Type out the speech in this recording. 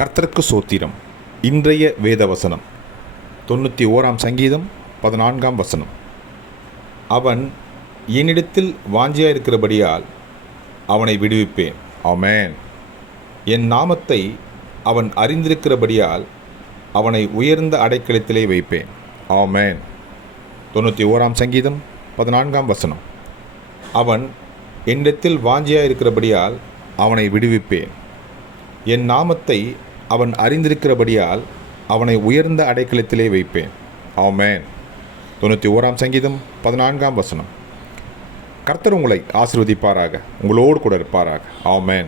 கர்த்தருக்கு சோத்திரம். இன்றைய வேத வசனம் தொண்ணூற்றி ஓராம் சங்கீதம் பதினான்காம் வசனம். அவன் என்னிடத்தில் வாஞ்சியாயிருக்கிறபடியால் அவனை விடுவிப்பேன். ஆமேன். என் நாமத்தை அவன் அறிந்திருக்கிறபடியால் அவனை உயர்ந்த அடைக்கலத்திலே வைப்பேன். ஆமேன். தொண்ணூற்றி ஓராம் சங்கீதம் பதினான்காம் வசனம். அவன் என்னிடத்தில் வாஞ்சியாயிருக்கிறபடியால் அவனை விடுவிப்பேன். என் நாமத்தை அவன் அறிந்திருக்கிறபடியால் அவனை உயர்ந்த அடைக்கலத்திலே வைப்பேன். ஆமேன். தொண்ணூற்றி ஓராம் சங்கீதம் பதினான்காம் வசனம். கர்த்தர் உங்களை ஆசீர்வதிப்பாராக உங்களோடு கூட இருப்பாராக. ஆமேன்.